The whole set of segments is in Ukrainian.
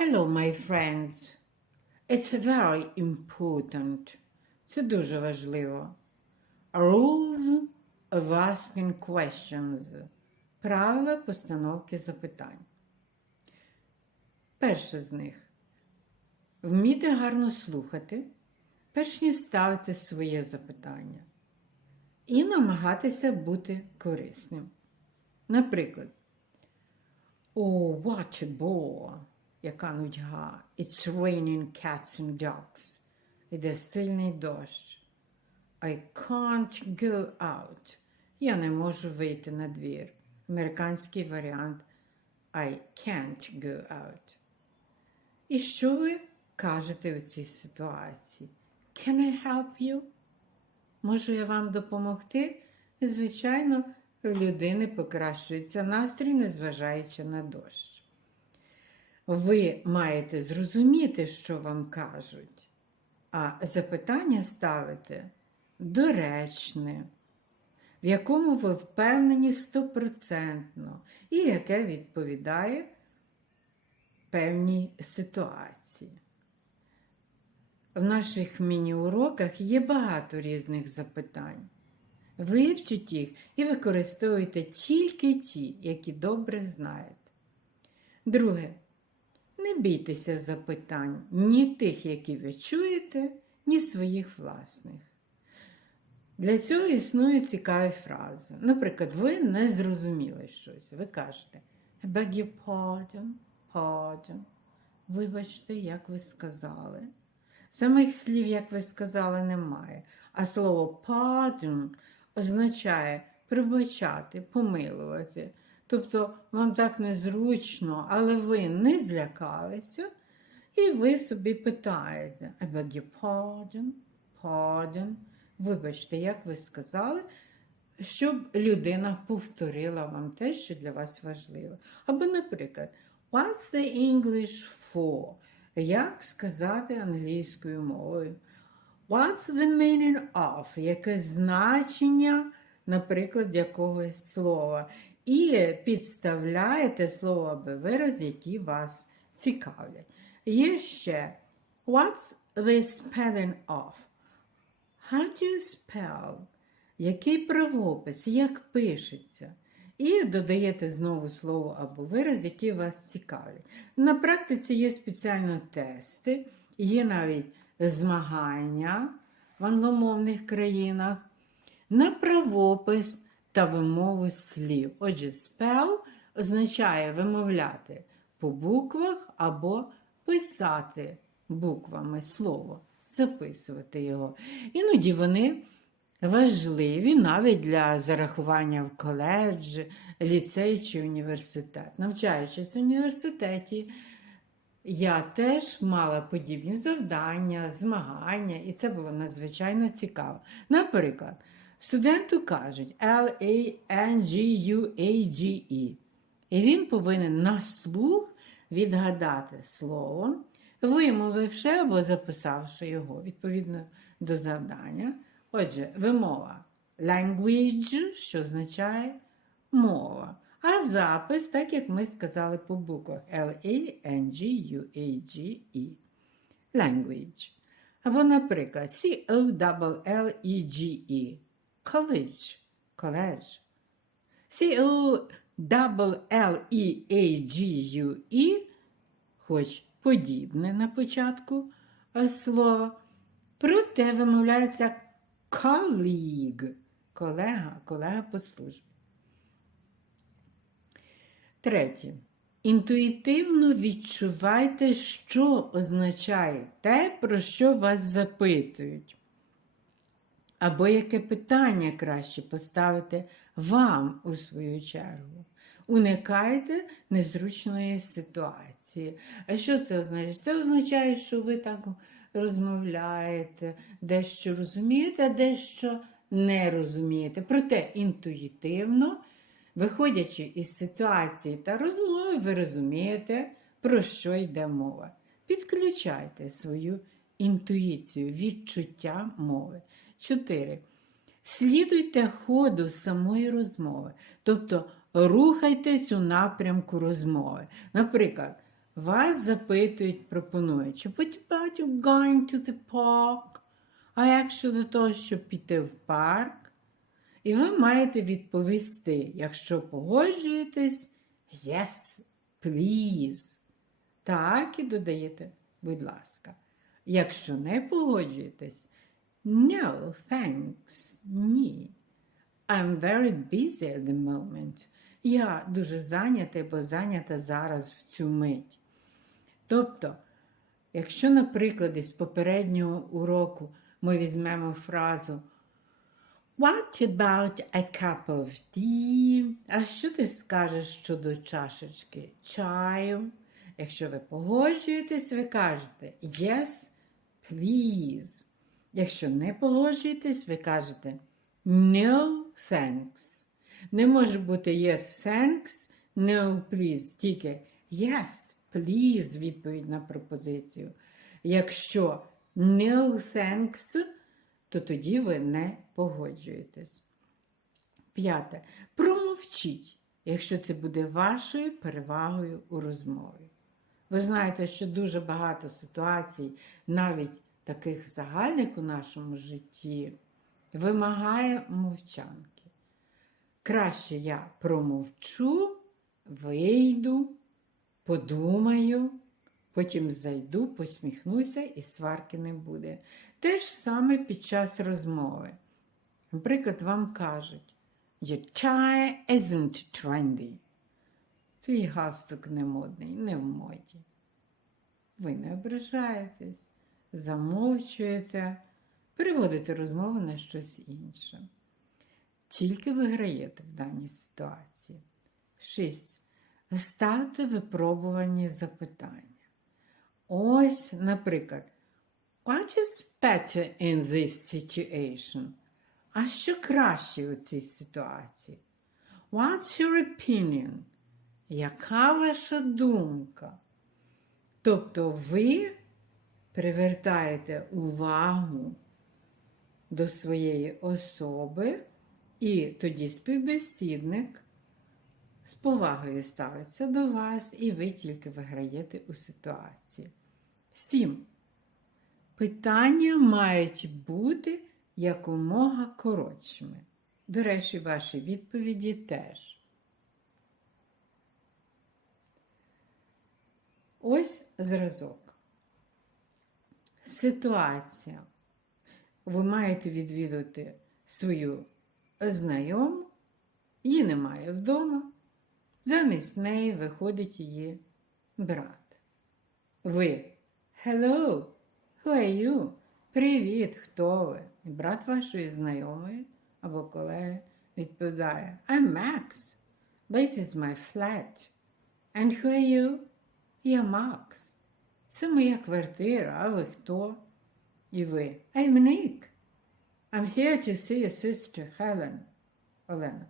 Hello, my friends. It's very important. Це дуже важливо. Rules of asking questions. Правила постановки запитань. Перше з них. Вміти гарно слухати, перш ніж ставити своє запитання. І намагатися бути корисним. Наприклад, Oh, what a bore! Яка нудьга. It's raining cats and dogs. Іде сильний дощ. I can't go out. Я не можу вийти на двір. Американський варіант I can't go out. І що ви кажете у цій ситуації? Can I help you? Можу я вам допомогти? Звичайно, в людини покращується настрій, незважаючи на дощ. Ви маєте зрозуміти, що вам кажуть, а запитання ставите доречне, в якому ви впевнені стопроцентно, і яке відповідає певній ситуації. В наших міні-уроках є багато різних запитань. Вивчіть їх і використовуйте тільки ті, які добре знаєте. Друге. Не бійтеся запитань ні тих, які ви чуєте, ні своїх власних. Для цього існує цікаві фрази. Наприклад, ви не зрозуміли щось. Ви кажете I beg your pardon, pardon. Вибачте, як ви сказали. Самих слів, як ви сказали, немає. А слово pardon означає пробачати, помилувати. Тобто вам так незручно, але ви не злякалися, і ви собі питаєте, I beg your pardon, pardon. Вибачте, як ви сказали, щоб людина повторила вам те, що для вас важливо. Або, наприклад, What's the English for? Як сказати англійською мовою? What's the meaning of? Яке значення, наприклад, якогось слова? І підставляєте слово або вираз, які вас цікавлять. Є ще What's the spelling of? How do you spell? Який правопис, як пишеться? І додаєте знову слово або вираз, які вас цікавлять. На практиці є спеціально тести, є навіть змагання в англомовних країнах на правопис та вимову слів. Отже, spell означає вимовляти по буквах або писати буквами слово, записувати його. Іноді вони важливі навіть для зарахування в коледж, ліцей чи університет. Навчаючись в університеті, я теж мала подібні завдання, змагання, і це було надзвичайно цікаво. Наприклад, студенту кажуть L-A-N-G-U-A-G-E, і він повинен на слух відгадати слово, вимовивши або записавши його відповідно до завдання. Отже, вимова language, що означає мова. А запис, так як ми сказали по буквах L-A-N-G-U-A-G-E. Language. Або, наприклад, C-O-L-L-E-G-E. College. College. C-O-L-L-E-A-G-U-E, хоч подібне на початку слова, проте вимовляється colleague. Колега, колега по службі. Третє. Інтуїтивно відчувайте, що означає те, про що вас запитують. Або яке питання краще поставити вам у свою чергу. Уникайте незручної ситуації. А що це означає? Це означає, що ви так розмовляєте, дещо розумієте, а дещо не розумієте. Проте інтуїтивно, виходячи із ситуації та розмови, ви розумієте, про що йде мова. Підключайте свою інтуїцію, відчуття мови. 4. Слідуйте ходу самої розмови. Тобто рухайтесь у напрямку розмови. Наприклад, вас запитують, пропонують, what about you going to the park? А як щодо того, щоб піти в парк? І ви маєте відповісти, якщо погоджуєтесь, yes, please. Так і додаєте, будь ласка. Якщо не погоджуєтесь, no, thanks, ні. I'm very busy at the moment. Я дуже зайнята, бо зайнята зараз в цю мить. Тобто, якщо, наприклад, із попереднього уроку ми візьмемо фразу What about a cup of tea? А що ти скажеш щодо чашечки чаю? Якщо ви погоджуєтесь, ви кажете Yes, please. Якщо не погоджуєтесь, ви кажете No, thanks. Не може бути yes, thanks, no, please. Тільки yes, please відповідь на пропозицію. Якщо no, thanks, то тоді ви не погоджуєтесь. П'яте. Промовчіть, якщо це буде вашою перевагою у розмові. Ви знаєте, що дуже багато ситуацій, навіть таких загальних у нашому житті, вимагає мовчанки. Краще я промовчу, вийду, подумаю, потім зайду, посміхнуся і сварки не буде. Те ж саме під час розмови. Наприклад, вам кажуть, Your tie isn't trendy. Твій галстук не модний, не в моді. Ви не ображаєтесь, замовчуєте, переводите розмову на щось інше. Тільки виграєте в даній ситуації. 6. Ставте випробувані запитання. Ось, наприклад, What is better in this situation? А що краще у цій ситуації? What's your opinion? Яка ваша думка? Тобто ви привертаєте увагу до своєї особи, і тоді співбесідник з повагою ставиться до вас, і ви тільки виграєте у ситуації. 7. Питання мають бути якомога коротшими. До речі, ваші відповіді теж. Ось зразок. Ситуація. Ви маєте відвідати свою знайому, її немає вдома, замість неї виходить її брат. Ви Hello, who are you? Привіт, хто ви? І брат вашої знайомої або колеги відповідає I'm Max. This is my flat. And who are you? Я Макс. Це моя квартира, а ви хто? І ви. I'm Nick. I'm here to see your sister Helen. Олена.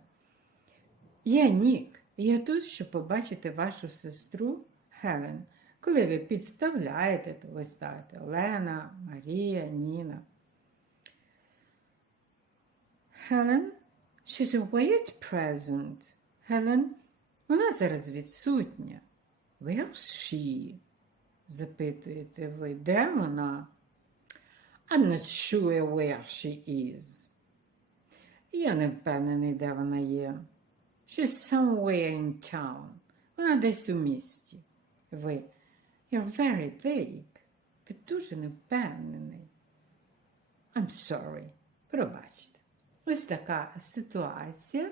Я Нік. Я тут, щоб побачити вашу сестру Хелен. Коли ви підставляєте, то ви ставите Олена, Марія, Ніна. Helen, she's away at present. Helen, вона зараз відсутня. Where's she? Запитуєте ви, де вона? I'm not sure where she is. Я не впевнений, де вона є. She's somewhere in town. Вона десь у місті. Ви. You're very vague. Ви дуже невпевнений. I'm sorry. Пробачте. Ось така ситуація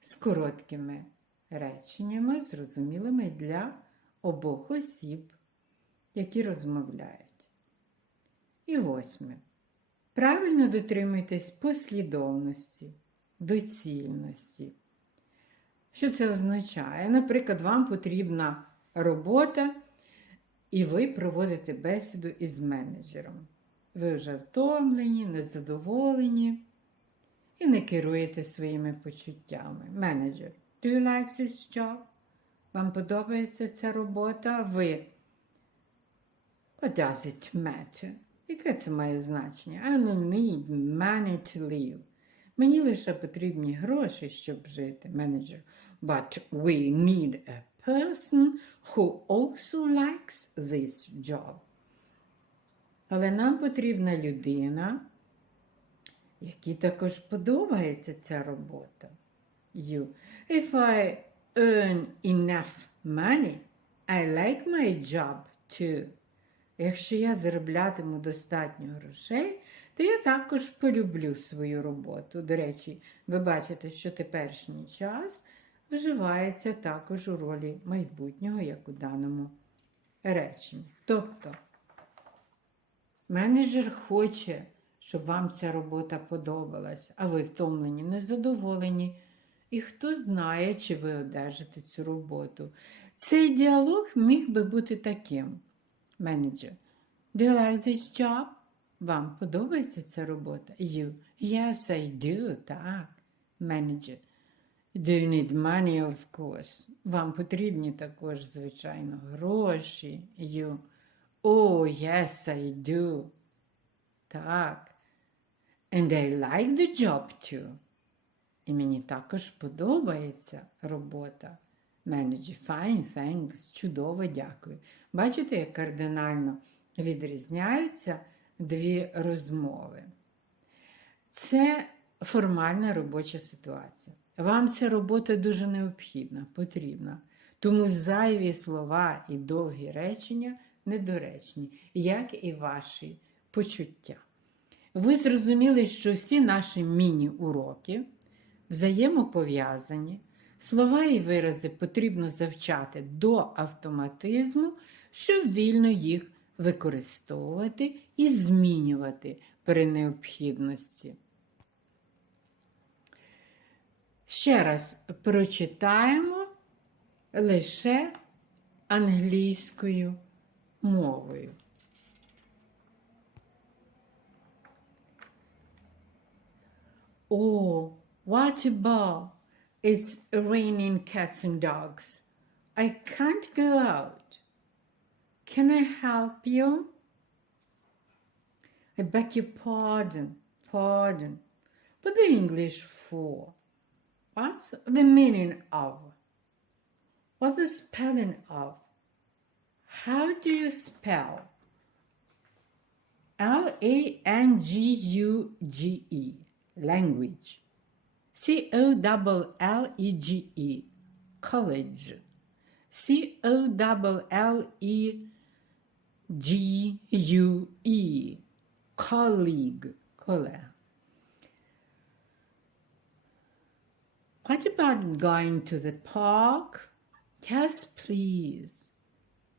з короткими реченнями, зрозумілими для обох осіб, які розмовляють. І восьме. Правильно дотримуйтесь послідовності, доцільності. Що це означає? Наприклад, вам потрібна робота, і ви проводите бесіду із менеджером. Ви вже втомлені, незадоволені і не керуєте своїми почуттями. Менеджер, do you like this job? Вам подобається ця робота? Ви. What does it matter? Яке це має значення? I don't need money to live. Мені лише потрібні гроші, щоб жити. Менеджер. But we need a person who also likes this job. Але нам потрібна людина, якій також подобається ця робота. You. If I earn enough money, I like my job too. Якщо я зароблятиму достатньо грошей, то я також полюблю свою роботу. До речі, ви бачите, що теперішній час вживається також у ролі майбутнього, як у даному реченні. Тобто, менеджер хоче, щоб вам ця робота подобалась, а ви втомлені, незадоволені. І хто знає, чи ви одержите цю роботу. Цей діалог міг би бути таким. Менеджер. Do you like this job? Вам подобається ця робота? You. Yes, I do. Так. Менеджер. Do you need money, of course? Вам потрібні також, звичайно, гроші. You. Oh, yes, I do. Так. And I like the job too. І мені також подобається робота. Менеджер, fine, thanks, чудово, дякую. Бачите, як кардинально відрізняються дві розмови. Це формальна робоча ситуація. Вам ця робота дуже необхідна, потрібна. Тому зайві слова і довгі речення недоречні, як і ваші почуття. Ви зрозуміли, що всі наші міні-уроки взаємопов'язані, слова і вирази потрібно завчати до автоматизму, щоб вільно їх використовувати і змінювати при необхідності. Ще раз прочитаємо лише англійською мовою. О, what a ball! It's raining cats and dogs. I can't go out. Can I help you? I beg your pardon, pardon. But the English for? What's the meaning of? What the spelling of? How do you spell? L A N G U G E, language. C O L L E G E, college. C O L L E G U E, colleague, colleague. What about going to the park? Yes, please.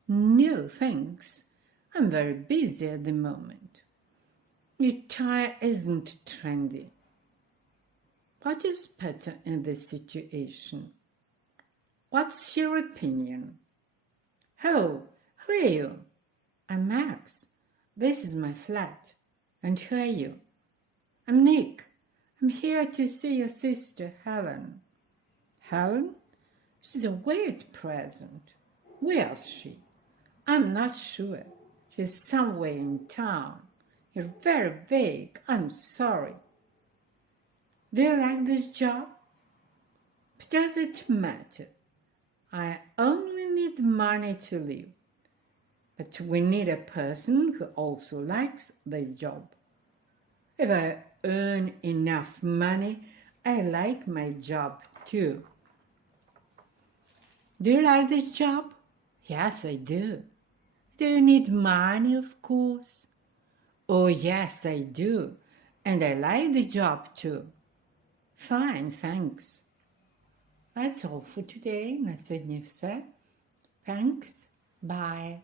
No, thanks. I'm very busy at the moment. Your tie isn't trendy. What is better in this situation? What's your opinion? Hello, who are you? I'm Max. This is my flat. And who are you? I'm Nick. I'm here to see your sister, Helen. Helen? She's away at present. Where's she? I'm not sure. She's somewhere in town. You're very vague. I'm sorry. Do you like this job? It matter? I only need money to live. But we need a person who also likes the job. If I earn enough money, I like my job too. Do you like this job? Yes, I do. Do you need money, of course? Oh, yes, I do. And I like the job too. Fine, thanks. That's all for today, Mr. said. Thanks. Bye.